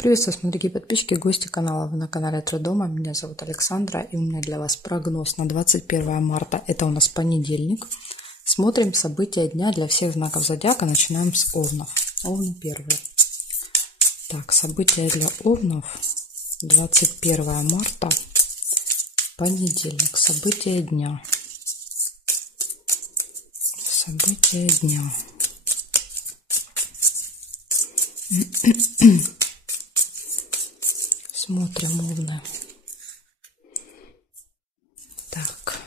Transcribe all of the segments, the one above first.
Приветствую, смотрите, подписчики, гости канала. Вы на канале От Роддома. Меня зовут Александра, и у меня для вас прогноз на 21 марта. Это у нас понедельник. Смотрим события дня для всех знаков зодиака. Начинаем с Овнов. Овны первые. Так, события для Овнов. 21 марта. Понедельник. События дня. События дня. Смотрим, Овны. Так.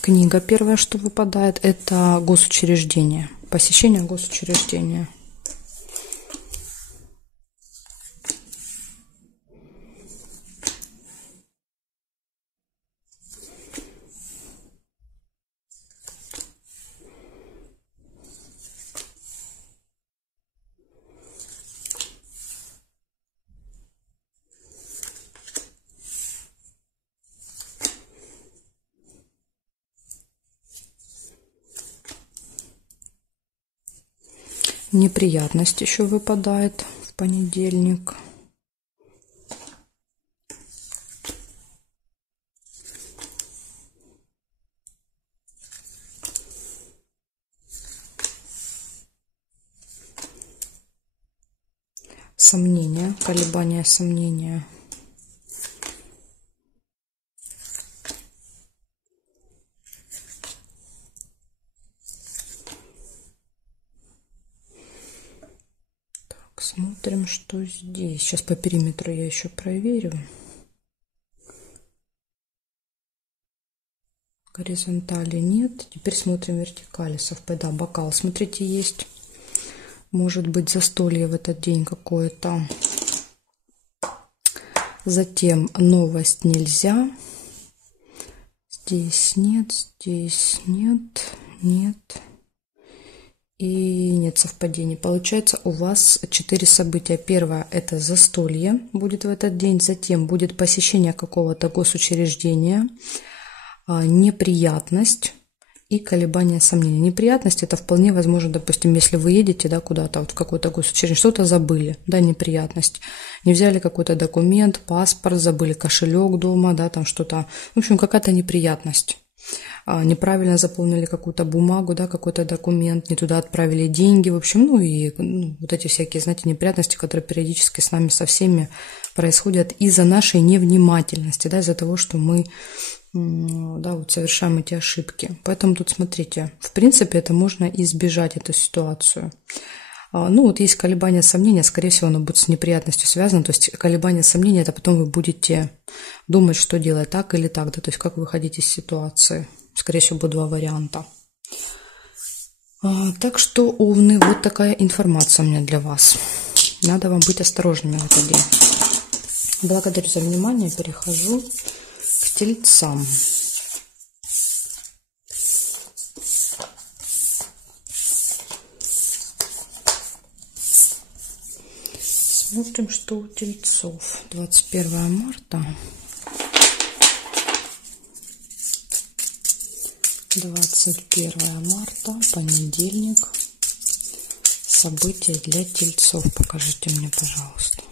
Книга первая, что выпадает, это госучреждение. Посещение госучреждения. Неприятность еще выпадает в понедельник. Сомнения, колебания, сомнения. Смотрим, что здесь. Сейчас по периметру я еще проверю. Горизонтали нет. Теперь смотрим вертикали. Совпадает. Бокал, смотрите, есть. Может быть, застолье в этот день какое-то. Затем новость нельзя. Здесь нет, нет. И нет совпадений. Получается, у вас 4 события. Первое – это застолье будет в этот день. Затем будет посещение какого-то госучреждения, неприятность и колебания, сомнения. Неприятность – это вполне возможно, допустим, если вы едете, да, куда-то, вот в какое-то госучреждение, что-то забыли, да, неприятность. Не взяли какой-то документ, паспорт, забыли кошелек дома, да, там что-то. В общем, какая-то неприятность. Неправильно заполнили какую-то бумагу, да, какой-то документ, не туда отправили деньги, в общем, вот эти всякие, знаете, неприятности, которые периодически с нами со всеми происходят из-за нашей невнимательности, да, из-за того, что мы, да, вот совершаем эти ошибки. Поэтому тут, смотрите, в принципе, это можно избежать, эту ситуацию. Вот есть колебания, сомнения, скорее всего, оно будет с неприятностью связано, то есть колебания, сомнения, это потом вы будете думать, что делать, так или так, да, то есть как выходить из ситуации. Скорее всего, будут 2 варианта. Так что, Овны, вот такая информация у меня для вас. Надо вам быть осторожными в этот день. Благодарю за внимание. Перехожу к Тельцам. Смотрим, что у Тельцов. 21 марта. 21 марта, понедельник. События для Тельцов. Покажите мне, пожалуйста.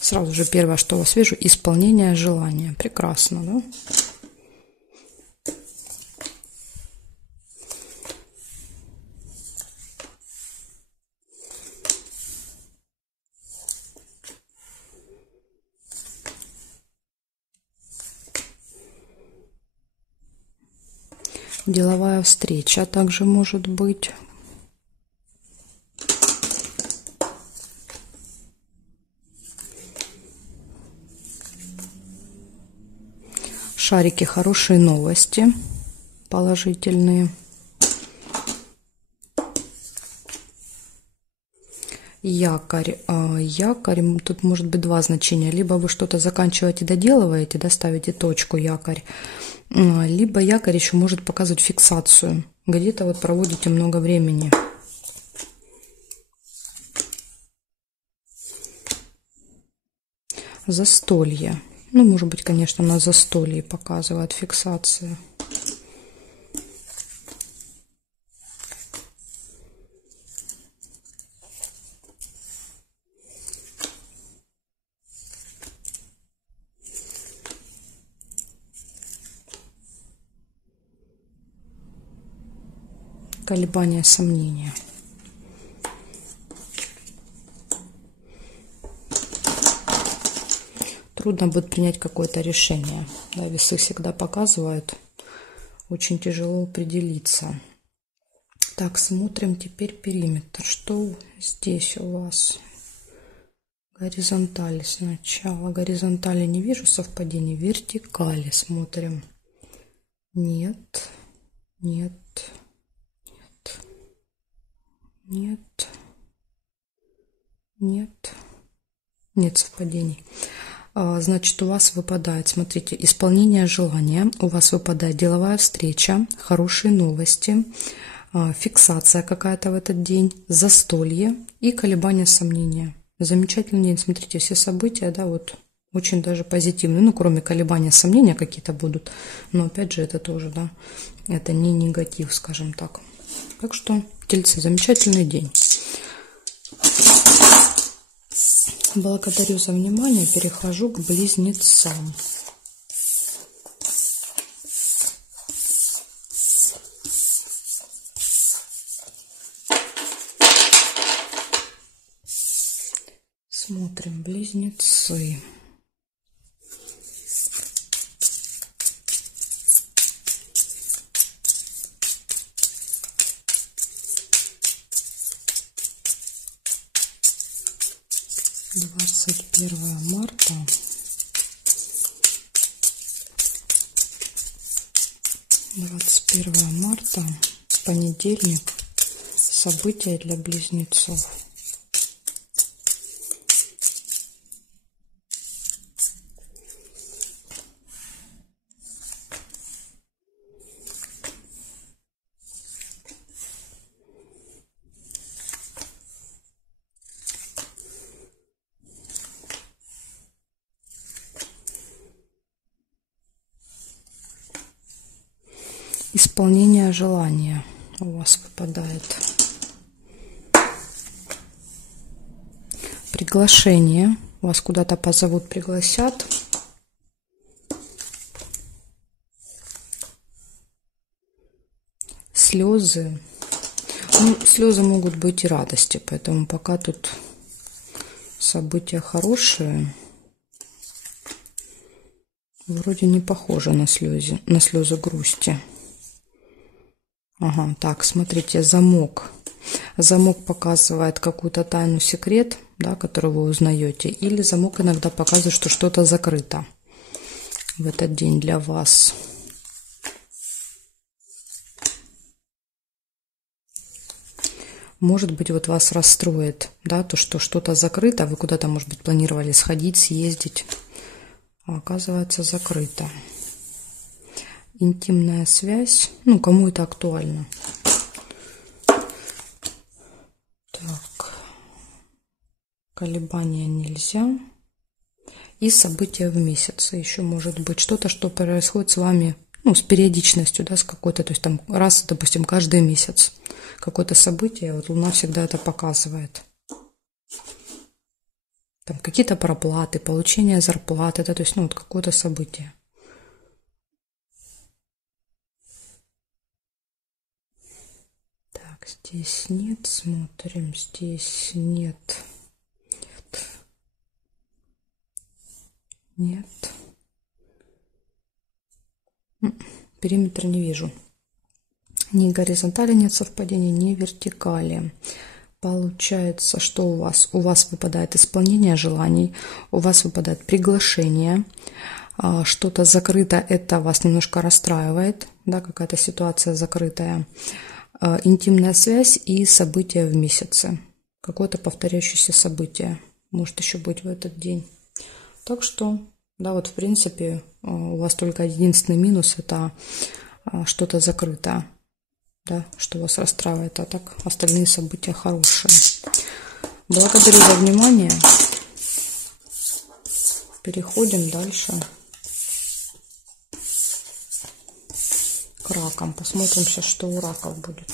Сразу же первое, что у вас вижу, исполнение желания. Прекрасно, да? Деловая встреча также может быть. Шарики, хорошие новости, положительные. Якорь. Якорь, тут может быть два значения. Либо вы что-то заканчиваете, доделываете, ставите точку, якорь. Либо якорь еще может показывать фиксацию. Где-то вот проводите много времени. Застолье. Ну, может быть, конечно, на застолье показывает фиксация. Колебания, сомнения. Трудно будет принять какое-то решение. Да, весы всегда показывают. Очень тяжело определиться. Так, смотрим теперь периметр. Что здесь у вас? Горизонтали сначала. Горизонтали не вижу совпадений. Вертикали смотрим. Нет. Нет. Нет. Нет. Нет совпадений. Значит, у вас выпадает, смотрите, исполнение желания, у вас выпадает деловая встреча, хорошие новости, фиксация какая-то в этот день, застолье и колебания, сомнения. Замечательный день, смотрите, все события, да, вот очень даже позитивные, ну, кроме колебания, сомнения какие-то будут, но опять же это тоже, да, это не негатив, скажем так. Так что, тельцы, замечательный день. Благодарю за внимание. Перехожу к близнецам. Смотрим близнецы. Первое марта. 21 марта, понедельник. События для близнецов. Исполнение желания у вас выпадает. Приглашение. Вас куда-то позовут, пригласят. Слезы. Ну, слезы могут быть и радости, поэтому пока тут события хорошие. Вроде не похоже на слезы грусти. Ага, так, смотрите, замок. Замок показывает какую-то тайну, секрет, да, который вы узнаете. Или замок иногда показывает, что что-то закрыто в этот день для вас. Может быть, вот вас расстроит, да, то, что что-то закрыто, вы куда-то, может быть, планировали сходить, съездить, а оказывается закрыто. Интимная связь, ну, кому это актуально. Так, колебания нельзя. И события в месяце еще может быть. Что-то, что происходит с вами, ну, с периодичностью, да, с какой-то, то есть там раз, допустим, каждый месяц. Какое-то событие, вот Луна всегда это показывает. Там какие-то проплаты, получение зарплаты, да, то есть, ну, вот какое-то событие. Так, здесь нет, смотрим, здесь нет. Нет. Периметр не вижу. Ни горизонтали нет совпадения, ни вертикали. Получается, что у вас? У вас выпадает исполнение желаний, у вас выпадает приглашение, что-то закрыто, это вас немножко расстраивает, да, какая-то ситуация закрытая. Интимная связь и события в месяце. Какое-то повторяющееся событие может еще быть в этот день. Так что, да, вот в принципе у вас только единственный минус – это что-то закрытое, да, что вас расстраивает, а так остальные события хорошие. Благодарю за внимание. Переходим дальше к ракам. Посмотрим сейчас, что у раков будет.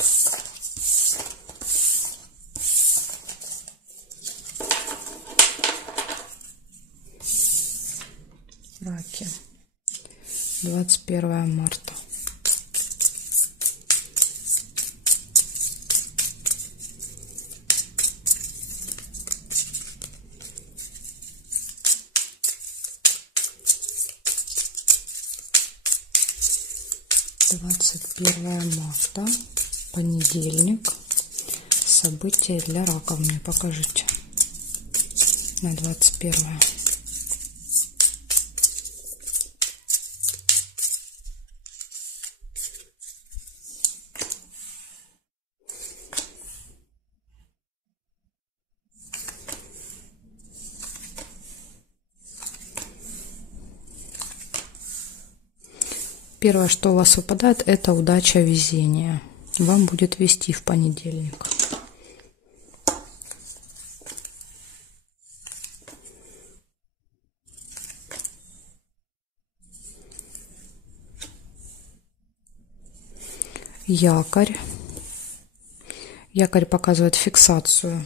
Раки. 21 марта. Марта, понедельник. События для раков мне покажите на 21. Первое, что у вас выпадает, это удача, везение. Вам будет вести в понедельник. Якорь. Якорь показывает фиксацию.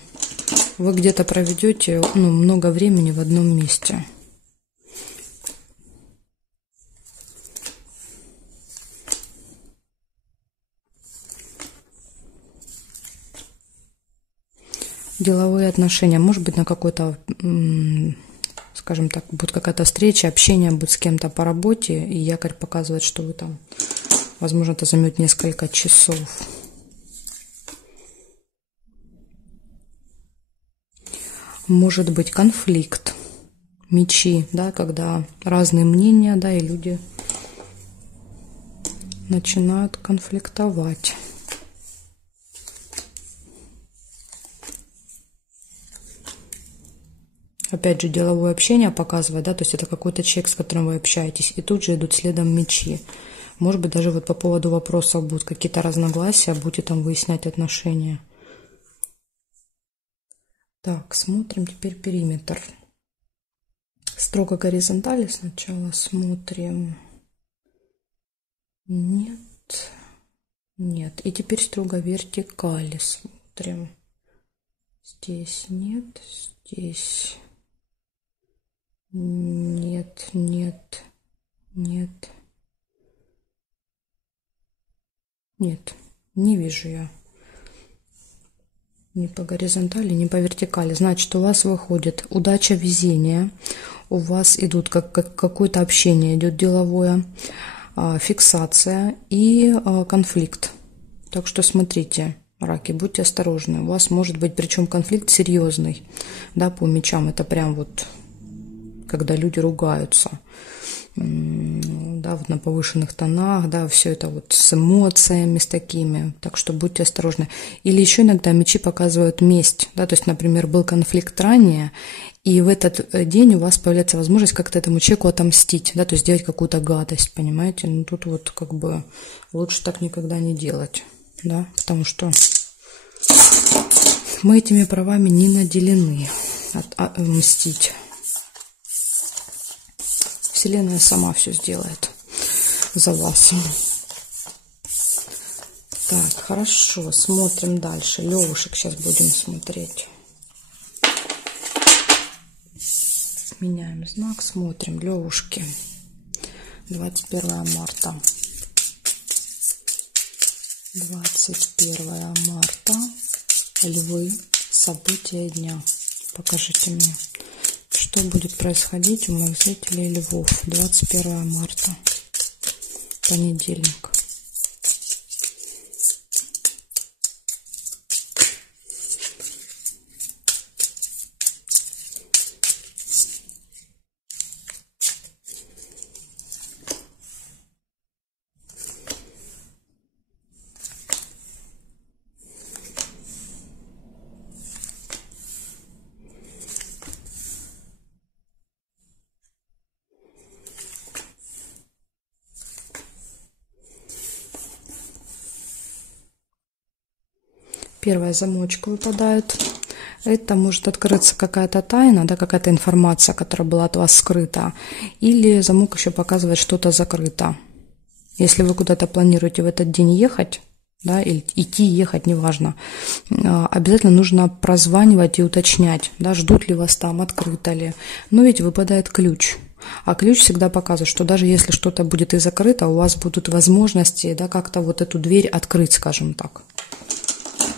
Вы где-то проведете много времени в одном месте. Деловые отношения, может быть, на какой-то, скажем так, будет какая-то встреча, общение будет с кем-то по работе, и якорь показывает, что вы там, возможно, это займет несколько часов. Может быть конфликт, мечи, да, когда разные мнения, да, и люди начинают конфликтовать. Опять же, деловое общение показывает, да, то есть это какой-то человек, с которым вы общаетесь, и тут же идут следом мечи. Может быть, даже вот по поводу вопросов будут какие-то разногласия, будете там выяснять отношения. Так, смотрим теперь периметр. Строго горизонтали сначала смотрим. Нет, нет. И теперь строго вертикали смотрим. Здесь нет, здесь нет, нет, нет. Нет, не вижу я. Ни по горизонтали, ни по вертикали. Значит, у вас выходит удача, везение. У вас идут какое-то общение, идет деловое, фиксация и конфликт. Так что смотрите, раки, будьте осторожны. У вас может быть, причем конфликт серьезный, да, по мечам. Это прям вот, когда люди ругаются, да, вот на повышенных тонах, да, все это вот с эмоциями, с такими, так что будьте осторожны. Или еще иногда мечи показывают месть, да, то есть, например, был конфликт ранее, и в этот день у вас появляется возможность как-то этому человеку отомстить, да, то есть сделать какую-то гадость, понимаете, ну тут вот как бы лучше так никогда не делать, да, потому что мы этими правами не наделены мстить. Вселенная сама все сделает за вас. Так, хорошо, смотрим дальше. Левушек сейчас будем смотреть. Меняем знак, смотрим. Левушки. 21 марта. 21 марта. Львы. События дня. Покажите мне. Что будет происходить у моих зрителей львов 21 марта, понедельник. Первая замочка выпадает. Это может открыться какая-то тайна, да, какая-то информация, которая была от вас скрыта. Или замок еще показывает, что-то закрыто. Если вы куда-то планируете в этот день ехать, да, или идти, ехать, неважно, обязательно нужно прозванивать и уточнять, да, ждут ли вас там, открыто ли. Но ведь выпадает ключ. А ключ всегда показывает, что даже если что-то будет и закрыто, у вас будут возможности, да, как-то вот эту дверь открыть, скажем так.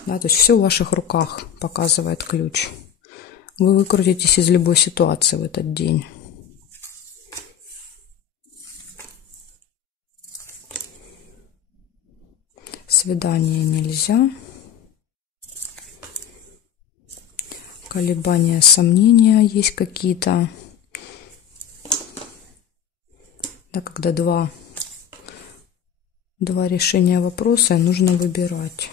Да, то есть все в ваших руках, показывает ключ. Вы выкрутитесь из любой ситуации в этот день. Свидание нельзя. Колебания, сомнения есть какие-то. Да, когда два решения вопроса, и нужно выбирать.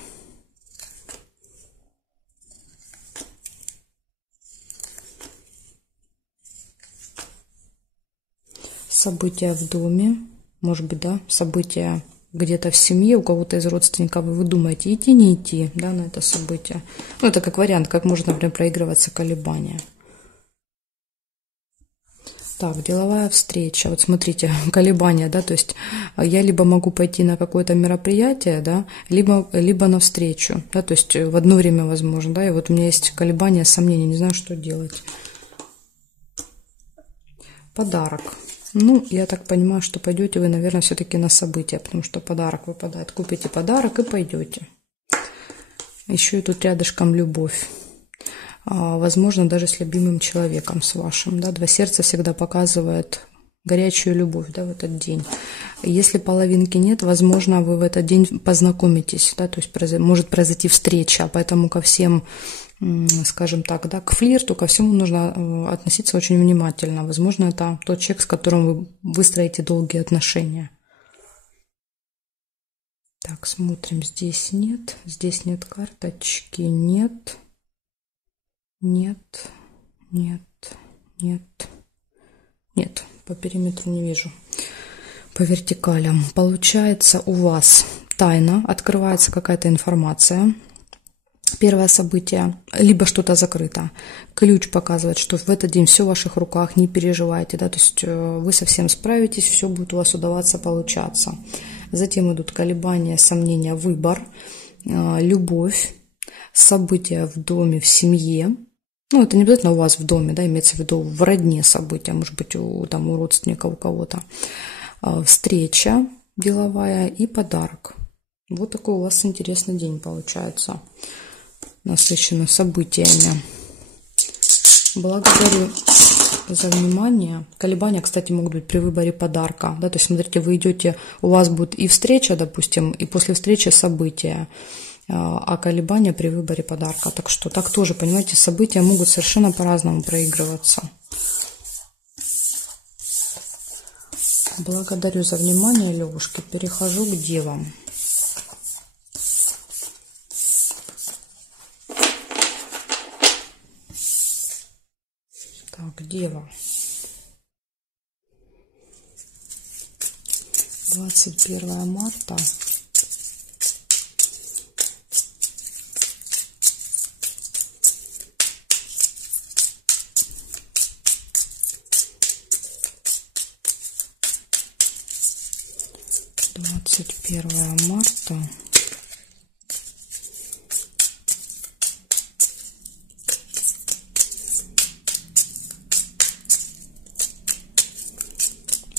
События в доме, может быть, да, события где-то в семье, у кого-то из родственников, вы думаете, идти, не идти, да, на это событие. Ну, это как вариант, как может, например, проигрываться колебания. Так, деловая встреча. Вот смотрите, колебания, да, то есть я либо могу пойти на какое-то мероприятие, да, либо на встречу, да, то есть в одно время возможно, да, и вот у меня есть колебания, сомнения, не знаю, что делать. Подарок. Ну, я так понимаю, что пойдете вы, наверное, все-таки на событие, потому что подарок выпадает. Купите подарок и пойдете. Еще и тут рядышком любовь. Возможно, даже с любимым человеком, с вашим. Да? Два сердца всегда показывает горячую любовь, да, в этот день. Если половинки нет, возможно, вы в этот день познакомитесь, да, то есть может произойти встреча, поэтому ко всем, скажем так, да, к флирту, ко всему нужно относиться очень внимательно. Возможно, это тот человек, с которым вы выстроите долгие отношения. Так, смотрим, здесь нет карточки, нет, по периметру не вижу. По вертикалям. Получается, у вас тайна, открывается какая-то информация. Первое событие, либо что-то закрыто. Ключ показывает, что в этот день все в ваших руках, не переживайте, да, то есть вы совсем справитесь, все будет у вас удаваться, получаться. Затем идут колебания, сомнения, выбор, любовь, события в доме, в семье. Ну, это не обязательно у вас в доме, да, имеется в виду в родне события, может быть, у родственника, у кого-то. Встреча деловая и подарок. Вот такой у вас интересный день получается, насыщенный событиями. Благодарю за внимание. Колебания, кстати, могут быть при выборе подарка. Да? То есть, смотрите, вы идете, у вас будет и встреча, допустим, и после встречи события, а колебания при выборе подарка. Так что так тоже, понимаете, события могут совершенно по-разному проигрываться. Благодарю за внимание, Левушки. Перехожу к девам. Так, дева. 21 марта. Первое марта.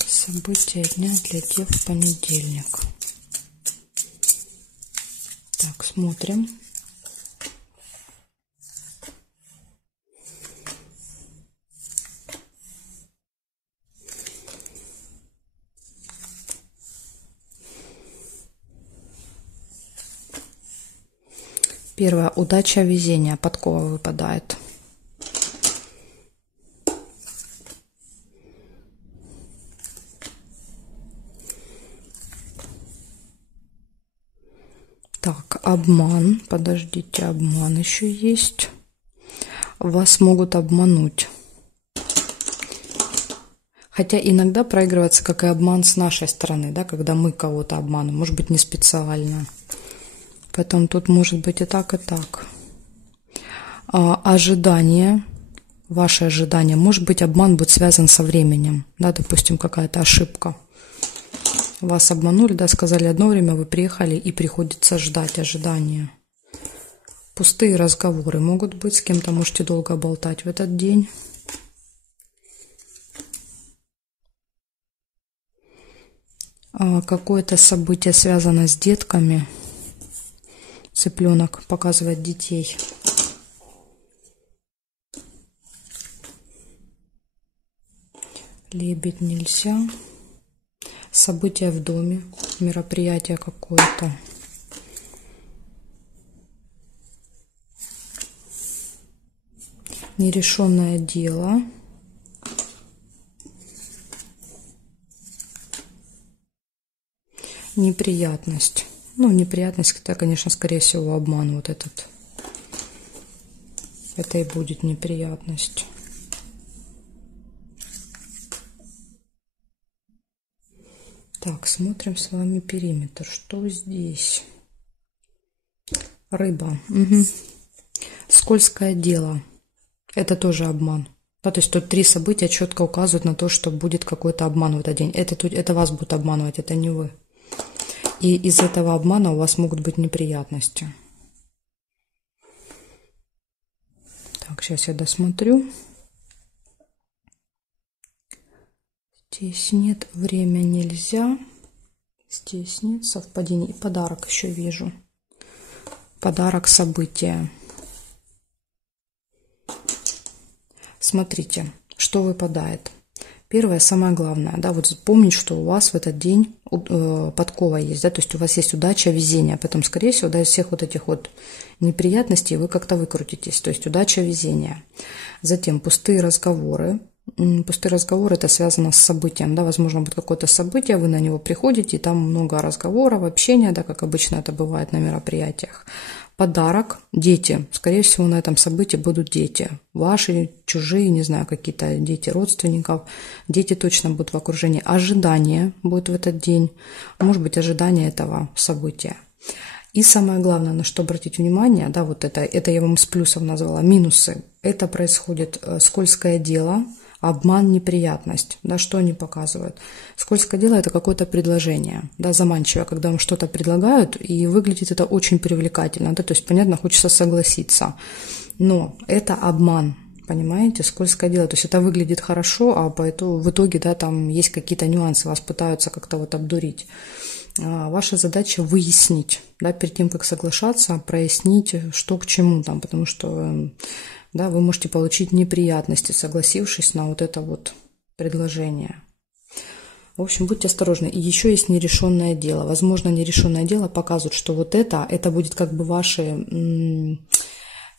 События дня для дев в понедельник. Так, смотрим. Первое. Удача, везение. Подкова выпадает. Так, обман. Подождите, обман еще есть. Вас могут обмануть. Хотя иногда проигрывается как и обман с нашей стороны, да, когда мы кого-то обманываем. Может быть, не специально. Поэтому тут может быть и так, и так. Ожидание, ваше ожидание, может быть, обман будет связан со временем, да, допустим, какая-то ошибка. Вас обманули, да, сказали одно время, вы приехали и приходится ждать, ожидания. Пустые разговоры могут быть, с кем-то можете долго болтать в этот день. Какое-то событие связано с детками. Цыпленок показывает детей. Лебедь нельзя. Событие в доме, мероприятие какое-то. Нерешенное дело. Неприятность. Ну, неприятность, это, конечно, скорее всего, обман вот этот. Это и будет неприятность. Так, смотрим с вами периметр. Что здесь? Рыба. Угу. Скользкое дело. Это тоже обман. Да, то есть тут 3 события четко указывают на то, что будет какой-то обман в этот день. Это вас будут обманывать, это не вы. И из этого обмана у вас могут быть неприятности. Так, сейчас я досмотрю. Здесь нет, время нельзя. Здесь нет совпадений. И подарок еще вижу. Подарок, события. Смотрите, что выпадает. Первое, самое главное, да, вот помнить, что у вас в этот день подкова есть, да, то есть у вас есть удача, везение, поэтому, скорее всего, да, из всех вот этих вот неприятностей вы как-то выкрутитесь, то есть удача, везение. Затем пустые разговоры. Пустые разговоры — это связано с событием, да, возможно, будет какое-то событие, вы на него приходите, и там много разговоров, общения, да, как обычно это бывает на мероприятиях. Подарок, дети, скорее всего, на этом событии будут дети, ваши, чужие, не знаю, какие-то дети родственников, дети точно будут в окружении. Ожидание будет в этот день, может быть, ожидание этого события. И самое главное, на что обратить внимание, да, вот это я вам из плюсов назвала, минусы, это происходит скользкое дело, обман, неприятность, да, что они показывают. Скользкое дело — это какое-то предложение, да, заманчивое, когда вам что-то предлагают, и выглядит это очень привлекательно, да, то есть, понятно, хочется согласиться, но это обман, понимаете, скользкое дело, то есть это выглядит хорошо, а поэтому в итоге, да, там есть какие-то нюансы, вас пытаются как-то вот обдурить. Ваша задача выяснить, да, перед тем, как соглашаться, прояснить, что к чему там, потому что, да, вы можете получить неприятности, согласившись на вот это вот предложение. В общем, будьте осторожны. И еще есть нерешенное дело. Возможно, нерешенное дело показывает, что вот это будет как бы ваше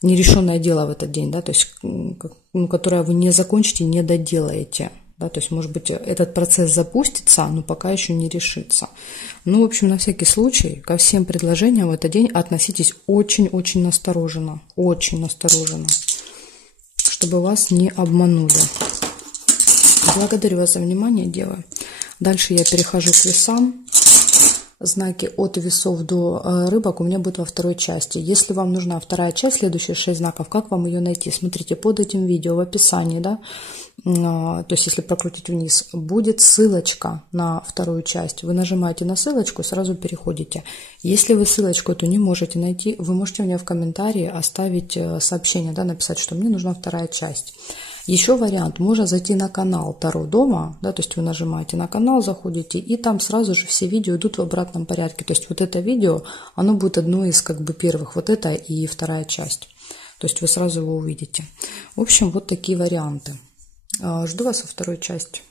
нерешенное дело в этот день, да, то есть, которое вы не закончите, не доделаете. Да, то есть, может быть, этот процесс запустится, но пока еще не решится. Ну, в общем, на всякий случай ко всем предложениям в этот день относитесь очень-очень настороженно. Очень настороженно. Чтобы вас не обманули. Благодарю вас за внимание, девы. Дальше я перехожу к весам. Знаки от весов до рыбок у меня будут во второй части. Если вам нужна вторая часть, следующие 6 знаков, как вам ее найти? Смотрите, под этим видео в описании, да, то есть если прокрутить вниз, будет ссылочка на вторую часть. Вы нажимаете на ссылочку и сразу переходите. Если вы ссылочку эту не можете найти, вы можете мне в комментарии оставить сообщение, да, написать, что мне нужна вторая часть. Еще вариант, можно зайти на канал Таро Дома, да, то есть вы нажимаете на канал, заходите, и там сразу же все видео идут в обратном порядке. То есть вот это видео, оно будет одно из как бы первых, вот это и вторая часть. То есть вы сразу его увидите. В общем, вот такие варианты. Жду вас во второй части.